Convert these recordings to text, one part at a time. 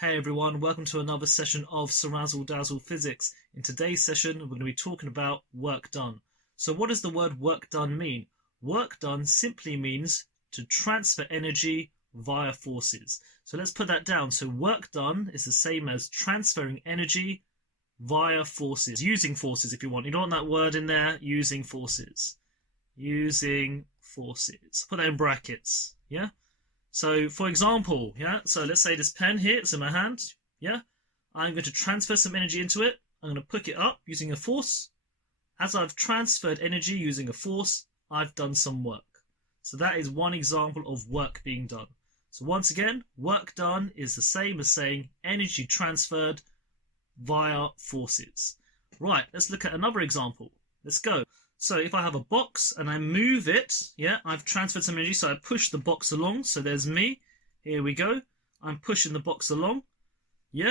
Hey everyone, welcome to another session of CeerazzleDazzle Physics. In today's session, we're going to be talking about work done. So what does the word work done mean? Work done simply means to transfer energy via forces. So let's put that down. So work done is the same as transferring energy via forces, using forces if you want. You don't want that word in there, using forces. Using forces. Put that in brackets, yeah? So, for example, so let's say this pen here, it's in my hand, I'm going to transfer some energy into it. I'm going to pick it up using a force. As I've transferred energy using a force, I've done some work. So that is one example of work being done. So once again, work done is the same as saying energy transferred via forces. Right, let's look at another example. Let's go. So if I have a box and I move it, I've transferred some energy, so I push the box along. So there's me. Here we go. I'm pushing the box along.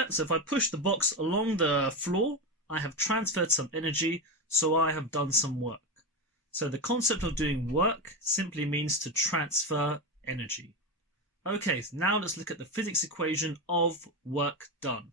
So if I push the box along the floor, I have transferred some energy, so I have done some work. So the concept of doing work simply means to transfer energy. Okay, so now let's look at the physics equation of work done.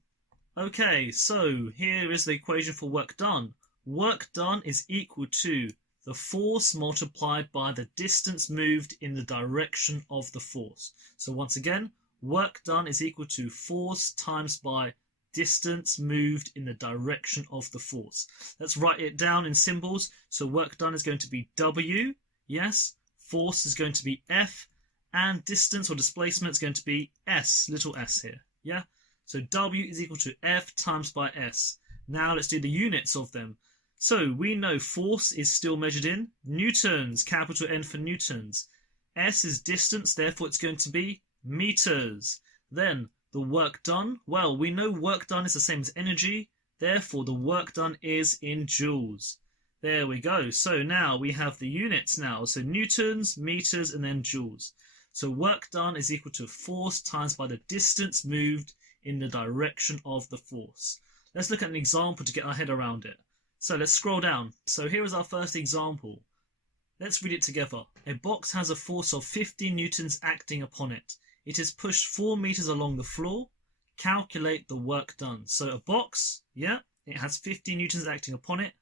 Okay, so here is the equation for work done. Work done is equal to the force multiplied by the distance moved in the direction of the force. So once again, work done is equal to force times by distance moved in the direction of the force. Let's write it down in symbols. So work done is going to be W, yes, force is going to be F, and distance or displacement is going to be S, little s here, So W is equal to F times by S. Now let's do the units of them. So we know force is still measured in newtons, capital N for newtons. S is distance, therefore it's going to be meters. Then the work done, well, we know work done is the same as energy, therefore the work done is in joules. There we go. So now we have the units now. So newtons, meters, and then joules. So work done is equal to force times by the distance moved in the direction of the force. Let's look at an example to get our head around it. So let's scroll down. So here is our first example. Let's read it together. A box has a force of 50 newtons acting upon it. It is pushed 4 meters along the floor. Calculate the work done. So a box, it has 50 newtons acting upon it,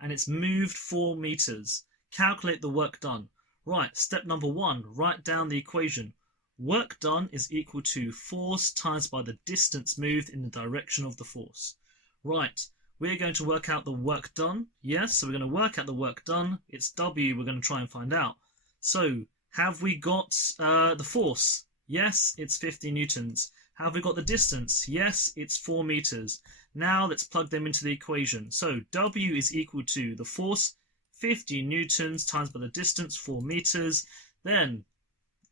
and it's moved 4 meters. Calculate the work done. Right, step number 1, write down the equation. Work done is equal to force times by the distance moved in the direction of the force. Right. We're going to work out the work done. Yes, so we're going to work out the work done. It's W we're going to try and find out. So, have we got the force? Yes, it's 50 newtons. Have we got the distance? Yes, it's 4 meters. Now let's plug them into the equation. So, W is equal to the force, 50 newtons, times by the distance, 4 meters. Then,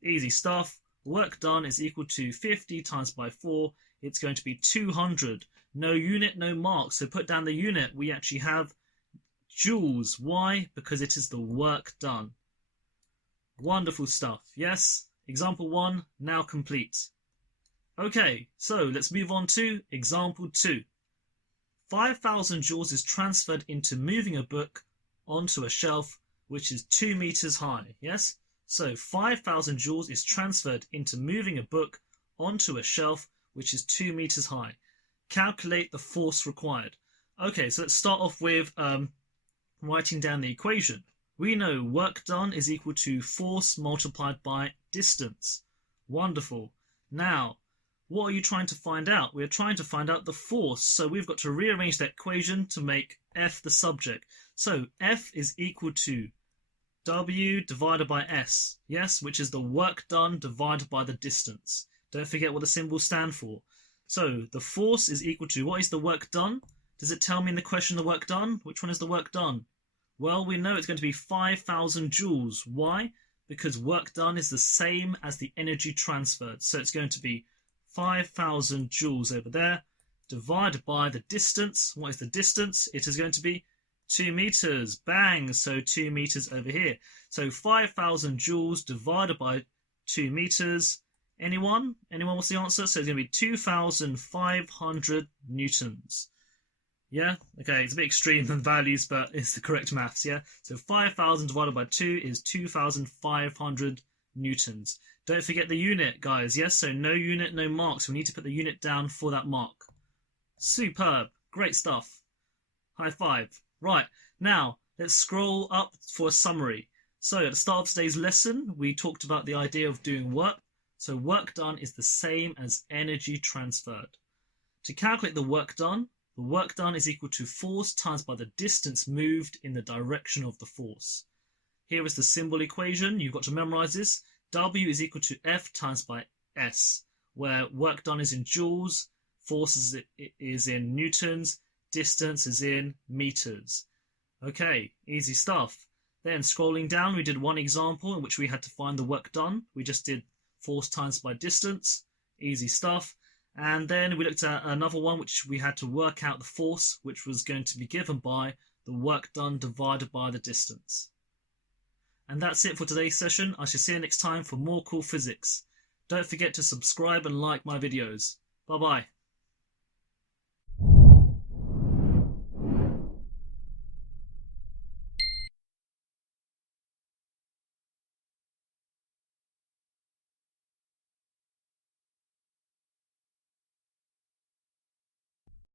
easy stuff. Work done is equal to 50 times by 4. It's going to be 200. No unit, no mark. So put down the unit. We actually have joules. Why? Because it is the work done. Wonderful stuff. Yes? Example 1 now complete. Okay, so let's move on to example 2. 5,000 joules is transferred into moving a book onto a shelf which is 2 meters high. Yes? So 5,000 joules is transferred into moving a book onto a shelf which is 2 meters high. Calculate the force required. Okay, so let's start off with writing down the equation. We know work done is equal to force multiplied by distance. Wonderful. Now, what are you trying to find out? We're trying to find out the force. So we've got to rearrange that equation to make F the subject. So F is equal to W divided by S, yes, which is the work done divided by the distance. Don't forget what the symbols stand for. So the force is equal to, what is the work done? Does it tell me in the question the work done? Which one is the work done? Well, we know it's going to be 5,000 joules. Why? Because work done is the same as the energy transferred. So it's going to be 5,000 joules over there, divided by the distance. What is the distance? It is going to be 2 meters. Bang! So 2 meters over here. So 5,000 joules divided by 2 meters. Anyone? Anyone what's the answer? So it's going to be 2,500 newtons. Yeah? Okay, it's a bit extreme than values, but it's the correct maths, yeah? So 5,000 divided by 2 is 2,500 newtons. Don't forget the unit, guys. Yes, so no unit, no marks. We need to put the unit down for that mark. Superb. Great stuff. High five. Right, now let's scroll up for a summary. So at the start of today's lesson, we talked about the idea of doing work. So work done is the same as energy transferred. To calculate the work done is equal to force times by the distance moved in the direction of the force. Here is the symbol equation. You've got to memorize this. W is equal to F times by S, where work done is in joules, force is in newtons, distance is in meters. Okay, easy stuff. Then scrolling down, we did one example in which we had to find the work done. We just did force times by distance. Easy stuff. And then we looked at another one which we had to work out the force, which was going to be given by the work done divided by the distance. And that's it for today's session. I shall see you next time for more cool physics. Don't forget to subscribe and like my videos. Bye bye.